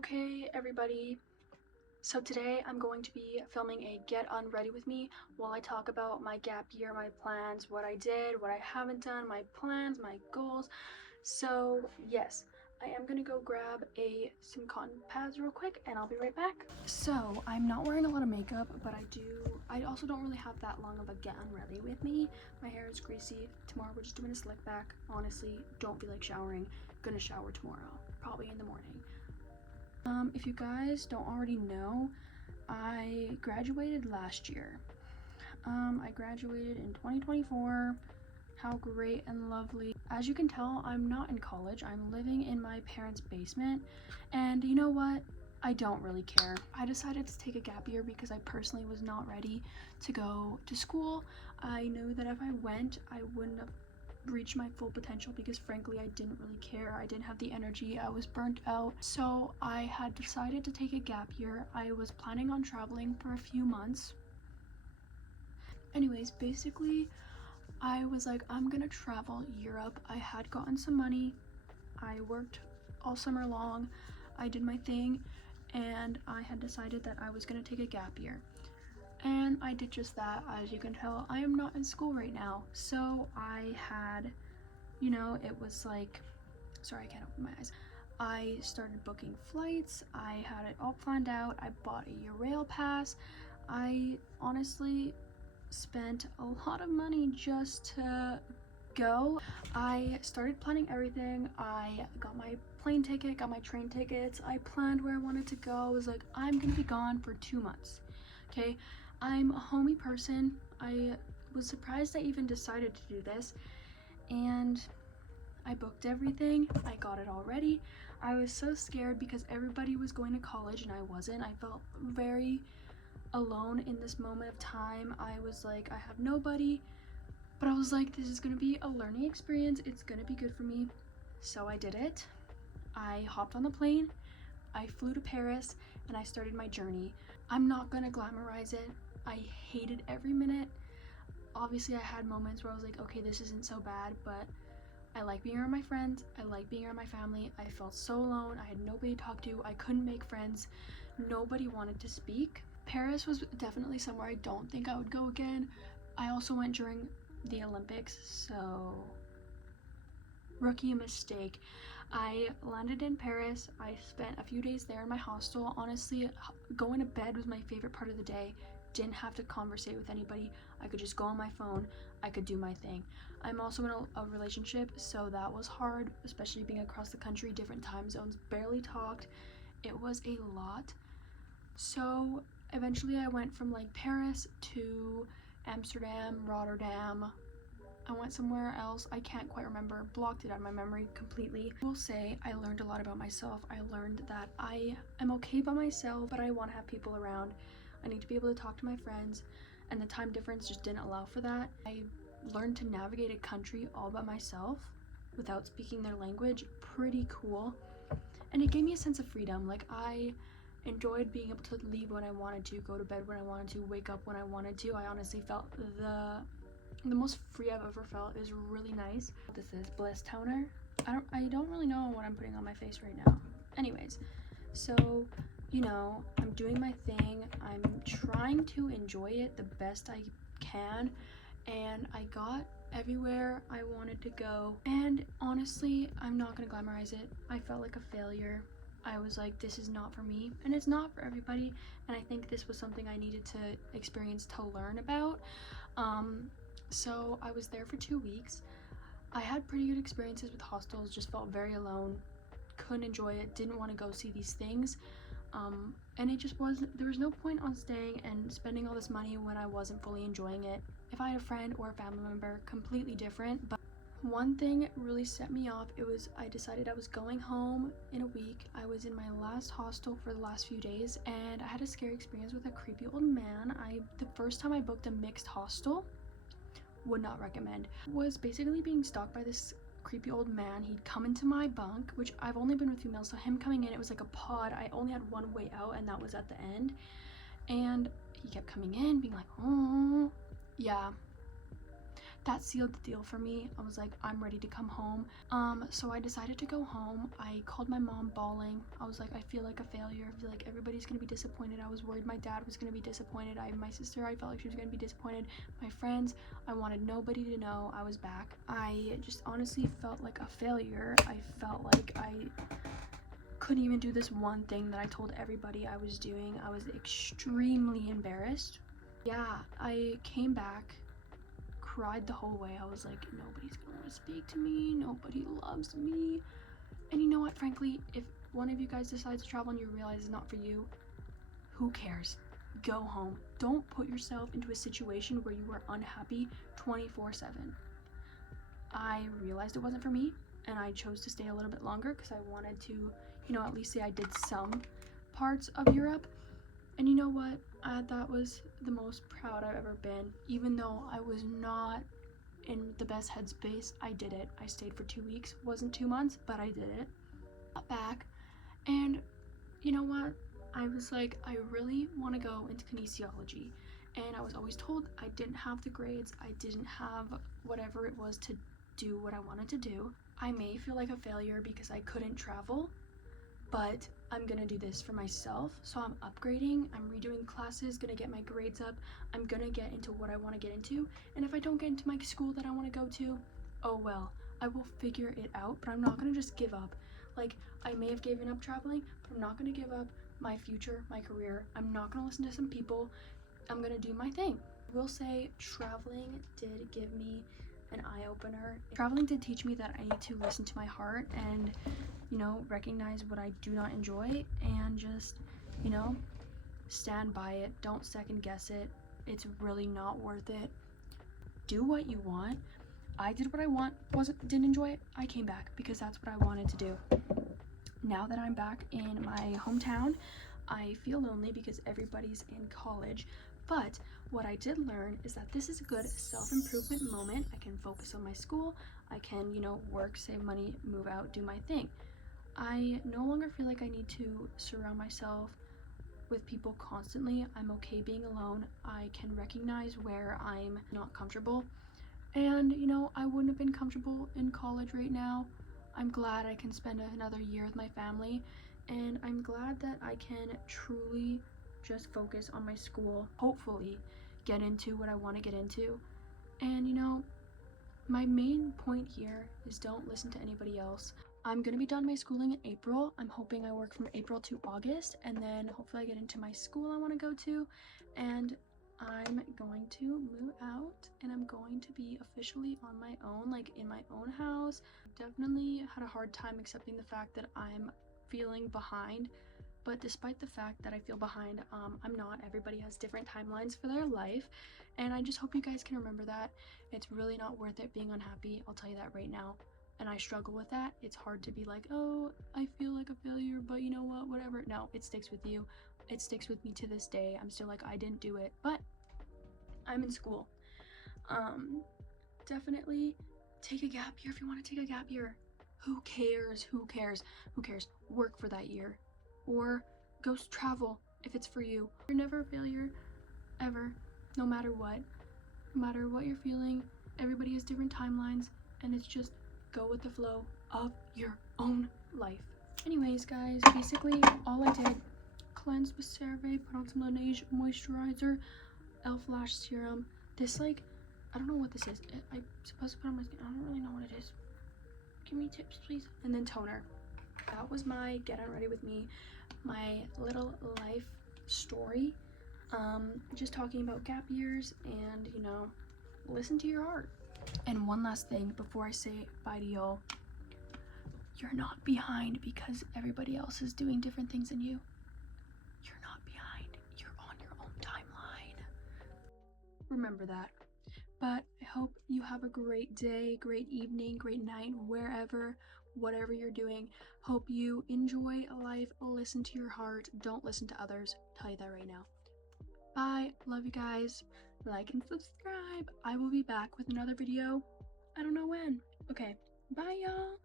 Okay, everybody. So today I'm going to be filming a Get Unready with me while I talk about my gap year, my plans, what I did, what I haven't done, my plans, my goals. So yes, I am gonna go grab some cotton pads real quick and I'll be right back. So I'm not wearing a lot of makeup, but I also don't really have that long of a Get Unready with me. My hair is greasy. Tomorrow we're just doing a slick back. Honestly, don't feel like showering. Gonna shower tomorrow, probably in the morning. If you guys don't already know, I graduated last year. I graduated in 2024. How great and lovely. As you can tell, I'm not in college. I'm living in my parents' basement. And you know what? I don't really care. I decided to take a gap year because I personally was not ready to go to school. I knew that if I went, I wouldn't have reach my full potential because frankly I didn't really care. I didn't have the energy. I was burnt out. So I had decided to take a gap year. I was planning on traveling for a few months. Anyways, basically I was like, I'm gonna travel Europe. I had gotten some money. I worked all summer long. I did my thing and I had decided that I was gonna take a gap year. And I did just that. As you can tell, I am not in school right now. So I had, it was like, sorry, I can't open my eyes. I started booking flights. I had it all planned out. I bought a Eurail pass. I honestly spent a lot of money just to go. I started planning everything. I got my plane ticket, got my train tickets. I planned where I wanted to go. I was like, I'm gonna be gone for 2 months. Okay, I'm a homey person. I was surprised I even decided to do this, and I booked everything. I got it all ready. I was so scared because everybody was going to college and I wasn't. I felt very alone in this moment of time. I was like, I have nobody, but I was like, this is gonna be a learning experience. It's gonna be good for me. So I did it. I hopped on the plane. I flew to Paris and I started my journey. I'm not gonna glamorize it. I hated every minute. Obviously, I had moments where I was like, okay, this isn't so bad, but I like being around my friends. I like being around my family. I felt so alone. I had nobody to talk to. I couldn't make friends. Nobody wanted to speak. Paris was definitely somewhere I don't think I would go again. I also went during the Olympics, so rookie mistake. I landed in Paris. I spent a few days there in my hostel. Honestly, going to bed was my favorite part of the day. Didn't have to conversate with anybody. I could just go on my phone. I could do my thing. I'm also in a relationship, so that was hard, especially being across the country, different time zones, barely talked. It was a lot. So eventually I went from like Paris to Amsterdam, Rotterdam. I went somewhere else, I can't quite remember, blocked it out of my memory completely. I will say I learned a lot about myself. I learned that I am okay by myself, but I want to have people around. I need to be able to talk to my friends, and the time difference just didn't allow for that. I learned to navigate a country all by myself without speaking their language. Pretty cool. And it gave me a sense of freedom. Like, I enjoyed being able to leave when I wanted to, go to bed when I wanted to, wake up when I wanted to. I honestly felt the most free I've ever felt. It was really nice. This is Bliss Toner. I don't really know what I'm putting on my face right now. Anyways, so I'm doing my thing. I'm trying to enjoy it the best I can, and I got everywhere I wanted to go. And honestly, I'm not gonna glamorize it. I felt like a failure. I was like, this is not for me, and it's not for everybody. And I think this was something I needed to experience to learn about. So I was there for 2 weeks. I had pretty good experiences with hostels, just felt very alone, couldn't enjoy it, didn't want to go see these things. And it just wasn't, there was no point on staying and spending all this money when I wasn't fully enjoying it. If I had a friend or a family member, completely different. But one thing really set me off. I decided I was going home in a week. I was in my last hostel for the last few days, and I had a scary experience with a creepy old man. The first time I booked a mixed hostel, would not recommend. Was basically being stalked by this creepy old man. He'd come into my bunk, which I've only been with females, so him coming in, it was like a pod. I only had one way out, and that was at the end. And he kept coming in, being like, oh, yeah. that sealed the deal for me. I was like, I'm ready to come home. So I decided to go home. I called my mom bawling. I was like, I feel like a failure. I feel like everybody's gonna be disappointed. I was worried my dad was gonna be disappointed. My sister, I felt like she was gonna be disappointed. My friends, I wanted nobody to know I was back. I just honestly felt like a failure. I felt like I couldn't even do this one thing that I told everybody I was doing. I was extremely embarrassed. Yeah, I came back, cried the whole way. I was like, nobody's gonna want to speak to me, nobody loves me. And you know what, frankly, if one of you guys decides to travel and you realize it's not for you, who cares? Go home. Don't put yourself into a situation where you are unhappy 24/7. I realized it wasn't for me, and I chose to stay a little bit longer because I wanted to, at least say I did some parts of Europe. And you know what? That was the most proud I've ever been. Even though I was not in the best headspace, I did it. I stayed for 2 weeks. Wasn't 2 months, but I did it. Got back, and you know what? I was like, I really want to go into kinesiology. And I was always told I didn't have the grades. I didn't have whatever it was to do what I wanted to do. I may feel like a failure because I couldn't travel, but I'm gonna do this for myself. So I'm upgrading, I'm redoing classes, gonna get my grades up, I'm gonna get into what I want to get into. And if I don't get into my school that I want to go to, oh well, I will figure it out. But I'm not gonna just give up. Like, I may have given up traveling, but I'm not gonna give up my future, my career. I'm not gonna listen to some people. I'm gonna do my thing. I will say traveling did give me an eye-opener. Traveling did teach me that I need to listen to my heart and recognize what I do not enjoy and just, stand by it. Don't second guess it. It's really not worth it. Do what you want. I did what I didn't enjoy it. I came back because that's what I wanted to do. Now that I'm back in my hometown, I feel lonely because everybody's in college. But what I did learn is that this is a good self-improvement moment. I can focus on my school. I can, work, save money, move out, do my thing. I no longer feel like I need to surround myself with people constantly. I'm okay being alone. I can recognize where I'm not comfortable. And, I wouldn't have been comfortable in college right now. I'm glad I can spend another year with my family. And I'm glad that I can truly just focus on my school. Hopefully get into what I want to get into. And, my main point here is don't listen to anybody else. I'm going to be done my schooling in April. I'm hoping I work from April to August, and then hopefully I get into my school I want to go to, and I'm going to move out, and I'm going to be officially on my own, like in my own house. Definitely had a hard time accepting the fact that I'm feeling behind, but despite the fact that I feel behind, I'm not. Everybody has different timelines for their life, and I just hope you guys can remember that. It's really not worth it being unhappy, I'll tell you that right now. And I struggle with that. It's hard to be like, oh, I feel like a failure, but you know what, whatever. No, it sticks with you. It sticks with me to this day. I'm still like, I didn't do it, but I'm in school. Definitely take a gap year if you want to take a gap year. Who cares? Who cares? Who cares? Work for that year. Or go travel if it's for you. You're never a failure, ever, no matter what. No matter what you're feeling, everybody has different timelines, and it's just go with the flow of your own life. Anyways, guys, basically all I did, cleanse with CeraVe, put on some Laneige moisturizer, Elf Lash Serum. This, I don't know what this is. I'm supposed to put on my skin. I don't really know what it is. Give me tips, please. And then toner. That was my get on ready with me, my little life story. Just talking about gap years and, listen to your heart. And one last thing before I say bye to y'all. You're not behind because everybody else is doing different things than you. You're not behind. You're on your own timeline. Remember that. But I hope you have a great day, great evening, great night, whatever you're doing. Hope you enjoy life, listen to your heart, don't listen to others. Tell you that right now. Bye, love you guys. Like and subscribe. I will be back with another video. I don't know when. Okay, bye y'all.